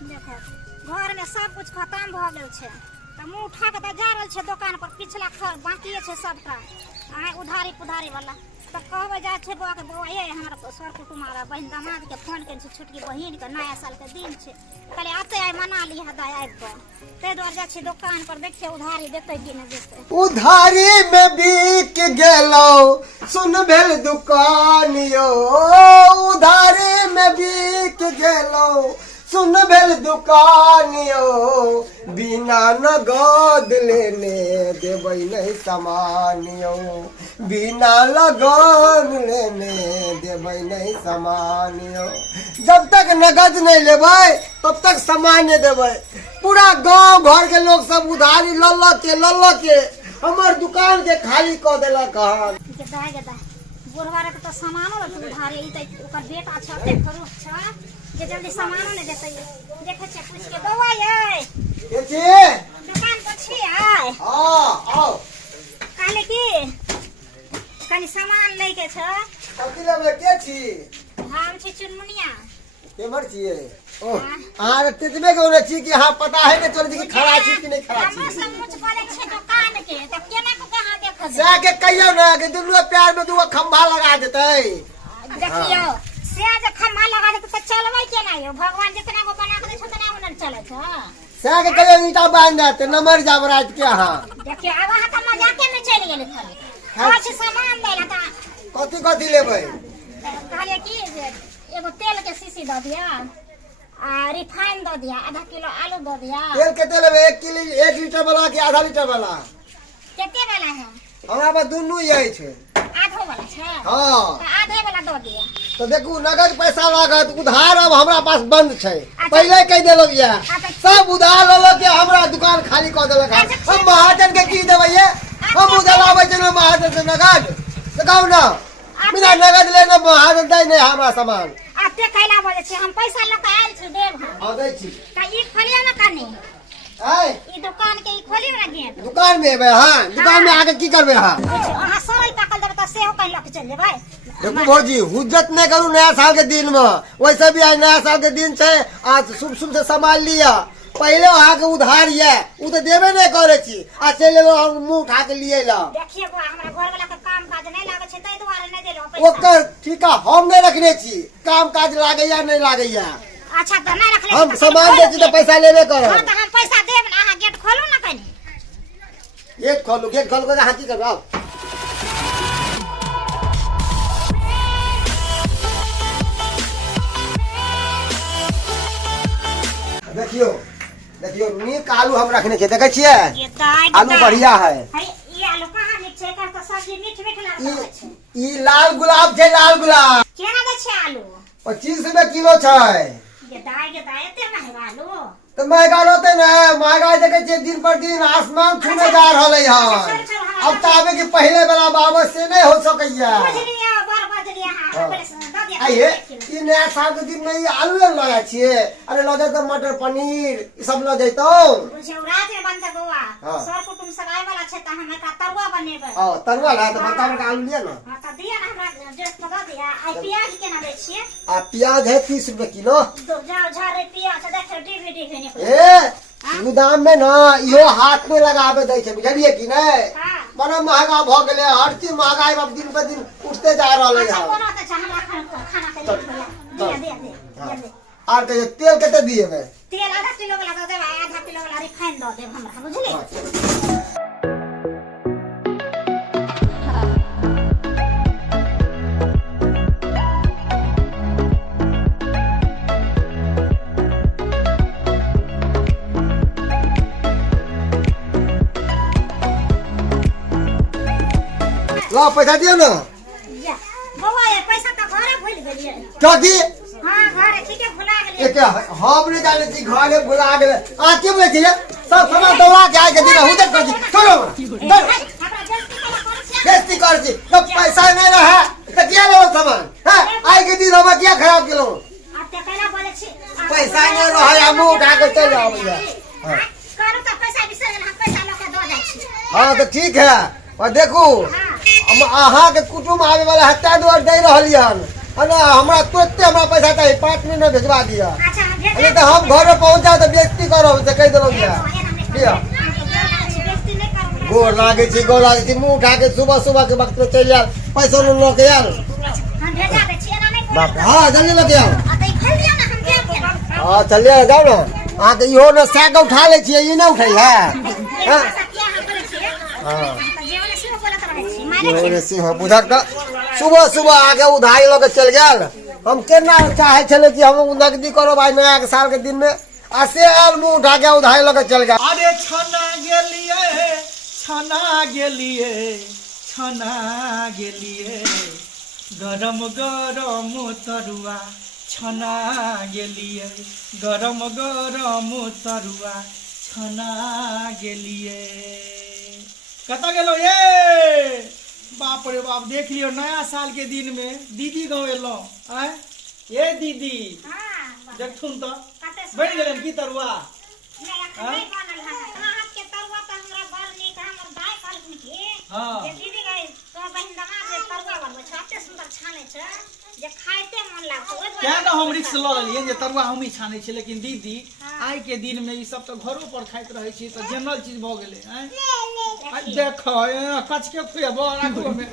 घर में सब कुछ खत्म भ गेल छे त मुंह उठा के त जा रहल छे दुकान पर पिछला बाकी छे सबटा आए उधारी पुधारी वाला त कहबे जा छे बुआ के बुआ ये हमर सर कुटुमारा बहन दामाद के फोन के छोटकी बहिन के नया साल के दिन छे कहले आते आइ मना ली हदाय आइब के ते द्वार जा छे दुकान पर देखिए उधारी देते कि न देते उधारी में बिक गेलो सुन भेल दुकानियो उधारी में बिक गेलो सुन भेल दुकानियो बिना नगद लेने देबै नहीं सामानियो बिना लगन लेने देबै नहीं सामानियो जब तक नगद नहीं लेबै तब तक सामान्य देबै पूरा गांव घर के लोग सब उधारी लल्ल के हमर दुकान के खाली क देलक हन गदा बुढ़वा रे त सामानो ले उधारी ई त ओकर बेटा छ ते खरूफ छ जे जल्दी सामानो नहीं देते देखे छे पूछ के बौआ ये के छी दुकान पर छी आय हां आओ काले की कनी सामान ले के छ कथि लेबे के छी हम छी चुनमुनिया केमर छिए ओ आर तेतबे गौरे छी कि हां पता है ने चल जी कि खड़ा छी कि नहीं खड़ा छी हम सब कुछ बोले छे दुकान के त केना को कहां देख दे से के कहियो ना कि दुनु प्यार में दुगो खंभा लगा देतै देखियो से जे खंभा लगा देते त चलबै केना यो भगवान जितना को बना के दे छतना उनन चले छ से के कहियो ईटा बांध देते नंबर जाब रात के हां देखियो अब हां त मजाके में चल गेले खाली आज सामान देला त कथि लेबै कहले की एगो तेल के शीशी द दिया आ रिफाइन द दिया आधा किलो आलू द दिया तेल केते लेबै 1 लीटर वाला कि आधा लीटर वाला केते वाला है हमरा पर दुनु यही छै आधो वाला छै हां त आधे वाला द दिया तो देखू नगद पैसा लागत उधार अब हमरा पास बंद छै पहले कह देलो या सब उधार लेलो के हमरा दुकान खाली क देलक हम महाजन के की देबै ये हम उधार आबै छै ना महाजन से नगद तो कहू ना बिना नगद लेने महाजन दे नहीं हमरा सामान आते कैला बोले छै हम पैसा ल के आइल छी देब हम आ दै छी त ई खोलियो ना कनी आय ई दुकान के ई खोलियो ना गेट दुकान में एबै हां दुकान में आके की करबै हां अहाँ सरल पाकल देब त सेहो कहीं लक चल जेबै देखू भौजी हुज्जत नहीं करू नया साल के दिन में वैसे भी आज नया साल के दिन छै आज शुभ शुभ से संभाल लिया पहले वहां के उधार ये उ तो देबे नहीं करे छी आ चले लो हम मुंह उठा के लिए ला देखिए बुआ हमरा घर वाला के काम काज नहीं लागे छै तै दुआरे नहीं देलो पैसा ओकर ठीका हम नहीं रखने छी काम काज लागे या नहीं लागे या अच्छा त नहीं रखले हम सामान दे छी तो पैसा लेबे करब हां त हम पैसा देब ना अहाँ गेट खोलू ना कनी गेट खोल के हां की करब आओ देखियो नीक आलू हम रखने छे देखे छिए आलू बढ़िया है ये आलू कहां नीक छे कर त सब्जी मीठ लागे छै ई लाल गुलाब छे लाल गुलाब केना दे छे आलू 25 रुपए किलो छै ये दाय एते महंगा आलू तो महंगा होते ना महंगाई देखे छिए दिन पर दिन आसमान छूने जा रहले हन अब ताबे कि पहले वाला बाबत से नहीं हो सकैया बुझलिए बर बजलिए हां आइए ई नया साल के दिन में ई आलू लगा छिए अरे ल जातो मटर पनीर ई सब ल जइतो बुझे रात में बनता बुआ सर कुटुम सब आए वाला छै त हम का तरुआ बनेबै हां तरुआ ला तो बड़का आलू लिया ना हां त दिया ना हमरा जे पता दिया आ प्याज केना दे छिए आ प्याज है 30 रुपए किलो दो जाओ झारे प्याज देख डीवीडी खेने ए गोदाम में ना इहो हाथ में लगावे दै छै बुझलिए कि नहीं हां बड़ा महंगा भ गेले हर चीज महंगाई अब दिन पे दिन उठते जा रहले अच्छा है कोना त हमरा खाना के लिए दे आर के तेल केते दिएबे तेल आधा किलो वाला दे देब आधा किलो वाला रिफाइन दे देब हमरा बुझलिए ला पैसा दियो ना जा बौआ ये पैसा त घरे भूल गेलिए क्या दी हां घरे ठीके भुला गेलिए एक हम नहीं जाने छी घरे भुला गेले आ के बोले छी सब सामान दौड़ा के आके दिन हुदर कर दी चलो हमरा जल्दी कर छी जब पैसा नहीं रहा तो क्या लो सामान हां आई के दिन हम क्या खराब केलो आते कहला बोले छी पैसा नहीं रहा हम उठा के चल जाओ भैया करू त पैसा बिसर गेल हम पैसा ल के द जाय छी हां तो ठीक है और देखू हम अहाँ के कुटुम आवे वाला हत्या द्वार दे रहलियन है ना हमरा तुरंत हमरा पैसा चाहिए 5 मिनट में भेजवा दिया अच्छा भेज अरे तो हम घर में पहुंचा तो बेइज्जती करो से कह देलो या लिया बेइज्जती नहीं करो गोर लागे छी मुंह उठा के सुबह के वक्त में चल जा पैसा लो के यार हम भेजा दे छिए ना नहीं बाप हां जल्दी लेके आओ आ तो खोल दिया ना हम देब के हां चलिए जाओ ना हां तो इहो ना साग उठा ले छिए ई ना उठाई है हां हां ये सिंह बुझक सुबह आगे उधारी लगे चल गेल हम केना चाहे छले कि हम नकदी करो भाई नया के साल के दिन में आ से अब मुंह उठा के उधारी लगे चल गेल अरे छना गेलिए गरम गरम तरुआ छना गेलिए गरम गरम तरुआ छना गेलिए कत गेलो ये बाप रे बाप देख लियो नया साल के दिन में दीदी गाँव एलो आय ये दीदी हां देखथुन तो बन गेलन की तरुआ नहीं बनल है हाथ के तरुआ त हमरा बड़ नीक हमर दाई कहलखिन कि हां जे दीदी गई तो बहिन दमा जे तरुआ बनबै छै एते सुंदर छानै छै जे खाइते मन लागतो ओइ क्या ना हम रिक्स ल लेलिए जे तरुआ हम ही छानै छी लेकिन दीदी आइ के दिन में ई सब तो घरो पर खाइत रहे छी तो जनरल चीज भ गेलै हैं देखो कच के खुएबो राखो में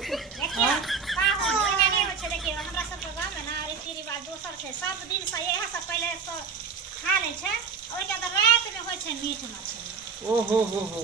हां का हो एना नहीं होइ छै देखियो हमरा सब के गांव में ना रीति रिवाज दोसर छै सब दिन से यही सब पहले तो खा लै छै ओइ के तो रात में होइ छै मीट मछली ओ हो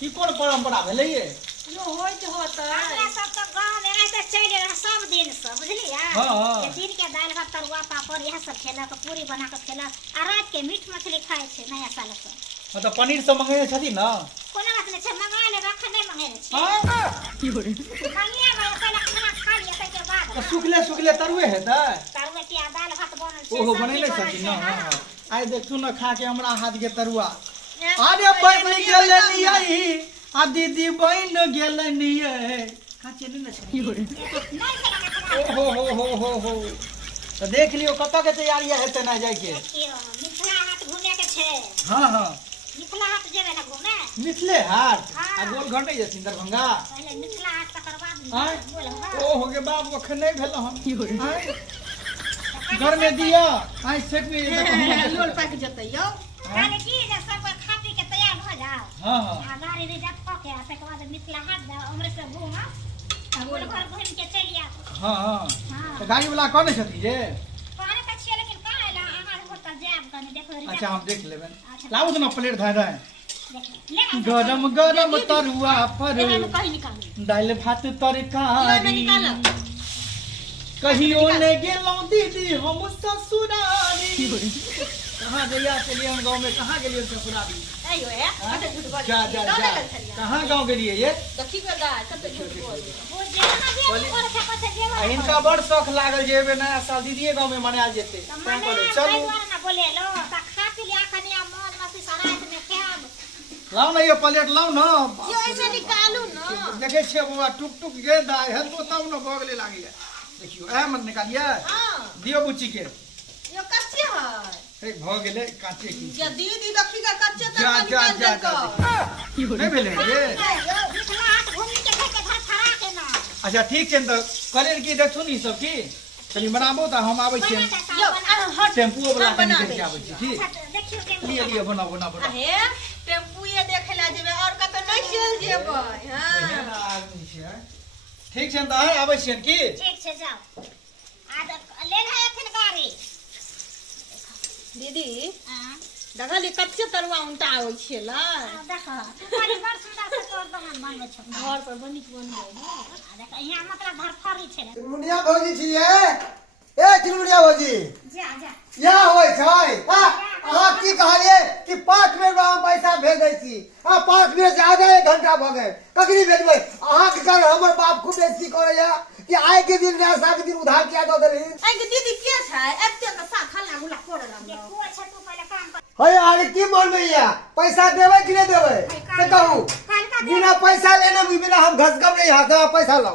की कोन परंपरा भेलै ये यो होइत होत हमरा सब तो गांव में रहते चले रह सब दिन से बुझलियै हां ये दिन के दाल भात तरुआ पापड़ यह सब खेला के पूरी बना के खेला आ रात के मीट मछली खाए छै नया साल के मतलब पनीर सब मंगेने छथि ना कोनो बात नहीं छै मंगा ले रख नहीं मंगेने छै हां की हो रे मंगिया गए पहले खाना खा लिया तै के बाद तो सुखले तरुए हेतै तरुआ के दाल भात बनल छै ओहो बनैले छथि ना हां आइ देखथु ना खा के हमरा हाथ के तरुआ अरे बन गेलनियै आ दीदी बन गेलनियै काचे नहीं ना की हो रे हो तो देख लियो कत के तैयारी हेतै ना जाय के देखियो मिथिला हाट घूमे के छै हां मिथिला हाट जेबे ना घूमे मिथिले हाट हाँ। आ गोल घंटे जसिन दरभंगा पहले मिथिला हाट तकर बाद हाँ। बोल ओ हो गे बाप अखन नहीं भेल हम की हो घर में दिया आई सेट में लोल पाक जतै यौ खाली की जे सब खा पी के तैयार भ जाओ हां आ गाड़ी रिजर्व क के तकर बाद मिथिला हाट जा हमरे से घूम गोल घर घूम के चलिया हां हां तो गाड़ी वाला कौन छथि जे कहने त छिए लेकिन कहाँ एला अहाँ होटल जाब कनी देखो रिजर्व अच्छा हम देख लेबे लाऊ ना प्लेट धाय रहे ले गरम गरम तरुआ पर एना में कहीं निकाल दाल भात यो तरकारी निकाल कहियो ने गेलौ दीदी हम ससुरारी कहां गया चलिए हम गांव में कहां गेलियो ससुरारी ए यो ए कते झूठ बोल जा कहां गांव गेलिए ये देखी के दा कते झूठ बोल वो जेना भी और से पछे जेवा आ इनका बड़ शौक लागल जे एबे नया साल दीदीए गांव में मनायल जेते मने चलो चलू ना बोले लो त खा पी लिया कनिया मौज मस्ती सरात में खाब लाओ ना ये प्लेट लाओ ना यो ऐसे निकालू न देखे छिए बाबा टुक टुक गे दा हेलबो तब न बगले लागी देखियो ए मत निकालिए हां दियो बुच्ची के यो कच्चे है एक भ गेले काचे की जे दीदी देखी के कच्चे तक जा निकाल दे नहीं भेले ये मिथिला हाट घूम के घर के घर खड़ा के ना अच्छा ठीक छै त कलेर की देखथुन ई सब की चली बनाबो त हम आबै छी यो हट टेम्पू वाला के निकल के आबै छी ठीक देखियो के लिए बनाओ हे टेम्पू ये देखे ला जेबे और कत नहीं चल जेबे हां ठीक छै त है आबै छी की ठीक छै जाओ आ ले ले अथिन गाड़ी दीदी हां देखली कच्चे तरुआ उनटा आबै छेला देखो तुम्हारी बड़ सुंदर से तोर दहन बनबै छ घर पर बनी के बनबै आ देख यहाँ मतलब धरफरी छै चिलमुनिया भौजी छियै ए चिलमुनिया भौजी जा या होय छै अहाँ की कहलिए कि 5 मिनट में हम पैसा भेज दै छी 5 मिनट से आधा 1 घंटा भ गए कखनी भेजबै अहाँ के कारण हमर बाप खूब बेइज्जती करैया कि आइ के दिन नया साल के दिन उधार किया दो देली आई के दीदी के छै एते के सा खाला गुला कोड़ ये लग को छै तू पहले काम कर है आगे की बोलबैया पैसा देबै कि नहीं देबै से कहू बिना पैसा लेने बिना हम घसगम नहीं हाथ पैसा लो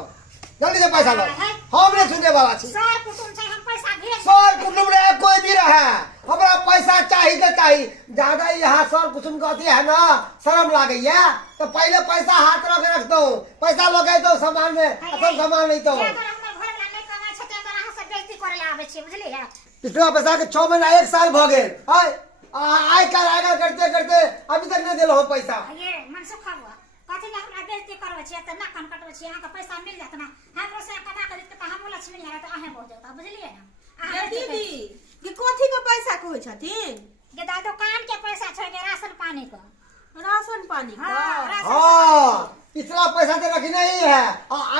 जल्दी से पैसा लो हम नहीं सुनने वाला छी सर कुटुम छै हम पैसा भेज सर कुटुम रे कोई भी रहे हमरा पैसा चाहिए तो चाहिए ज्यादा यहाँ सर कुटुम कहती है ना शर्म लागैया तो पहले पैसा हाथ रख दो पैसा लगे दो सामान में असल सामान नहीं तो अगर हमर घर वाला नहीं कमाय छै त अगर अहाँ सब बेइज्जती करे ला आबै छी बुझलियै पिछला पैसा के 6 महीना 1 साल भ गेल आय काल आगा करते करते अभी तक नहीं दिल हो पैसा। ये मन सुखा हुआ कथी ना हमरा बेइज्जती करबै छियै त ना कान कटबै छियै, अहाँ के पैसा मिल जात ना, हमरो से कमा के देत त हम लक्ष्मी आ त अहे बहुत जाता, बुझलिए ना। ये दीदी कि कथी के पैसा कहै छथिन? ये दा दुकान के पैसा छै के राशन पानी का। राशन पानी का? हां राशन हाँ पिछला पैसा तो रखी नहीं है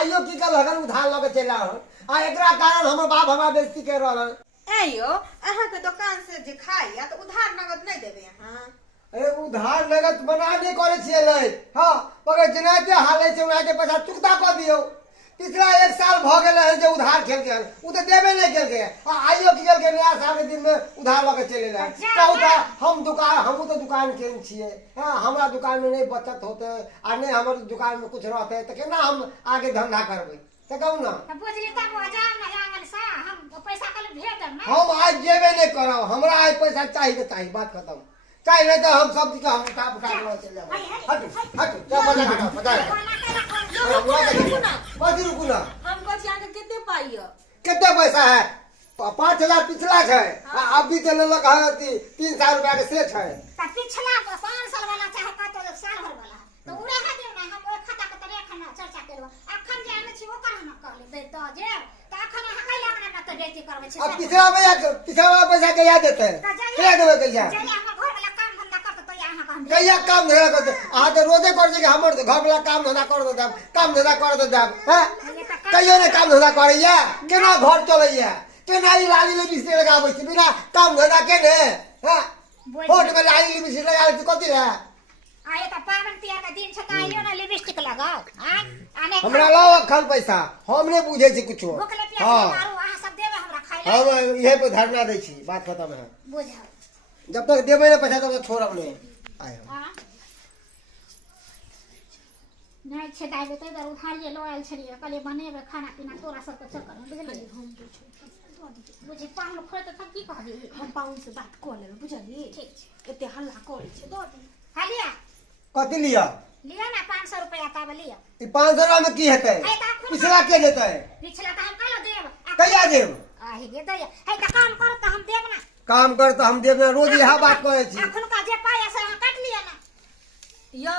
आइयो की कल हगन उधार लगे चला एकरा कारण हमर बाप हमरा बेइज्जती कर रहल। एयो अहाँ के दुकान से जे खाइया त उधार नगद नहीं देबे अहाँ? अरे उधार नगद बना नहीं करे छिए ले हां मगर जनाते हाले छै उनाते पैसा चुकता कर दियो। पिछला 1 साल भ गेल है जो उधार खेल के उ तो देबे नहीं केल के आइयो की केल के नया साल के दिन में उधार लगे चले ला कहू त हम तो दुकान केन छिए हां हमरा दुकान में नहीं बचत होते आ नहीं हमर दुकान में कुछ रहते त केना हम आगे धंधा करबै त कहू ना। त बुझली त जाम ना आंगन से हम पैसा कल भेज देब ना। हम आज जेबे नहीं करब हमरा आज पैसा चाहिए तो चाहिए बात खत्म चाहिए नहीं तो हम सब चीज हम उठा चले जाओ हट हट जा बजा कथी रुकू ना हम कथी अहाँ के केते पाइयो? कितने पैसा है 5000 पिछला है अभी तो लेलक है 3 साल रुपया के से है त पिछला 5 साल वाला चाहे कतो साल भर वाला तो उड़े है देव ना हम ओइ खाता के तरे खना चर्चा करबो अखन जे आने छी ओकर हम कहले दे तो जे त अखन अहाँ कैला ना त बेइज्जती करबै छी। अब पिछला पैसा कहिया देते कहिया देबे कहिया जे हमर घर वाला काम धंधा करत तो अहाँ कहम कहिया काम धंधा करते अहाँ तो रोजे कर जे हमर घर वाला काम धंधा कर दे काम धंधा कर दे हैं कहियो ने काम धंधा करैया केना घर चलैया केना ई लाली ले बिस्तर लगाबै छी बिना काम धंधा के ने हैं होट में लाली ले बिस्तर लगाबै छी कथी है आए त पावन तिहार का दिन छ त आइयो ना लिपस्टिक लगाओ हां आने हमरा लाओ अखन पैसा हम नहीं बुझे छी कुछो भूखले प्यासे मारू अहाँ सब देबे हमरा खाइ ले हम यही पे धरना दै छी बात खत्म है बुझा जब तक देबे ना पैसा तब तक छोड़ब नहीं आयो हां नहीं छे दाइ बेटे दर उधारिए लो आइल छलिए कहले बनेबे खाना पीना तोरा सब के चक्कर में बुझलिए हम बुझी पाहुन खोल त की कहबी हम पाउन से बात कर लेबे बुझली? ठीक छै एते हल्ला करे छै दो दी हालिया कथी लिया लिया ना 500 रुपया तब लिया ई 500 रुपया में की हेतै पिछला के देतै पिछला त हम कालो देब कहिया देब आही गे दैया है त काम कर त हम देब ना काम कर तो हम देब ना रोज यह बात करे छी अखन का जे पाया से अहाँ काट लिया ना यो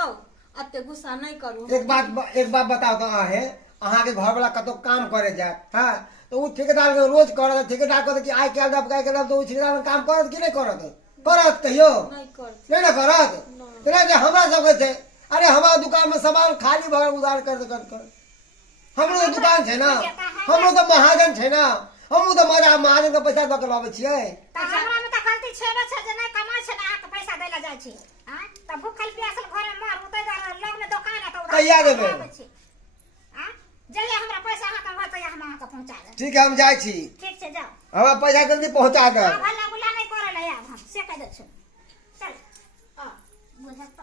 अते गुस्सा नहीं करू। एक बात बताओ तो आहे अहाँ के घर वाला कतो काम करे जाए हां तो उ ठेकेदार के रोज करत ठेकेदार कहत कि आइ के दब के दब तो उ ठेकेदार काम करत कि नहीं करत कहियो नहीं कर नहीं ना करत तेरा जे हमरा सब के छै अरे हमारा दुकान में सामान खाली भर उधार कर हमरो तो दुकान छै ना हमरो तो महाजन छै ना हम तो महाजन के पैसा दऽ के लाबै छियै त हमरा में त गलती छेबे छै जे नहीं कमाइ छै ना अहाँ के पैसा दै ला जाइ छी हां त भूखल प्यासल घरे मार उतै लग में दुकान है त उधार कहिया देबै हां जइया हमरा पैसा अहाँ के होतै हम अहाँ के पहुंचा देब। ठीक है हम जाइ छी ठीक छै जाओ हमरा पैसा जल्दी पहुंचा दे हां भला बुला नहीं करे ले आब हम से कह दे छै चल हां बुझत त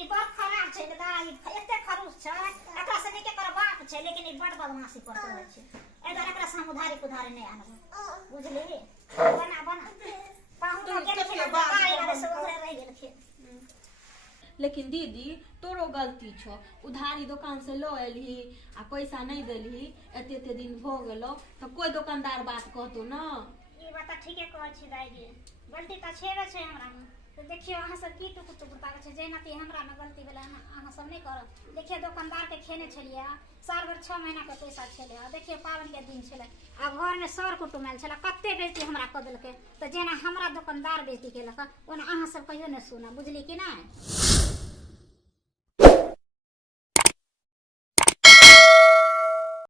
ई बात खराब छै दाई एते खरूस छै एकरा से नहीं के कर बाप छै लेकिन ई बड़ बदमाशी करत रहै छै एदर एकरा से हम उधारी नहीं आनब बुझली बना पाहुन के के बाई वाले से उधर रह गेल खे। लेकिन दीदी तोरो गलती छो उधारी दुकान से लो एलही आ पैसा नहीं देलही एते दिन भ गेलो तो कोई दुकानदार बात कहतो ना। ई बात ठीके कहै छी दाई गे गलती त छेबे छै हमरा में तो देखियो अहाँ सब की टुक टुक बताबै छै जेना कि हमरा में गलती भेला अहाँ सब नहीं करब। देखिए दुकानदार के खेने छलिए साल भर 6 महीना के पैसा छले देखिए पावन के दिन छले आ घर में सर कुटुम आयल छले कते बेइज्जती हमरा क देलकै त जेना हमरा दुकानदार बेइज्जती केलक ओना अहाँ सब कहियो नहीं सुना बुझली कि नहीं।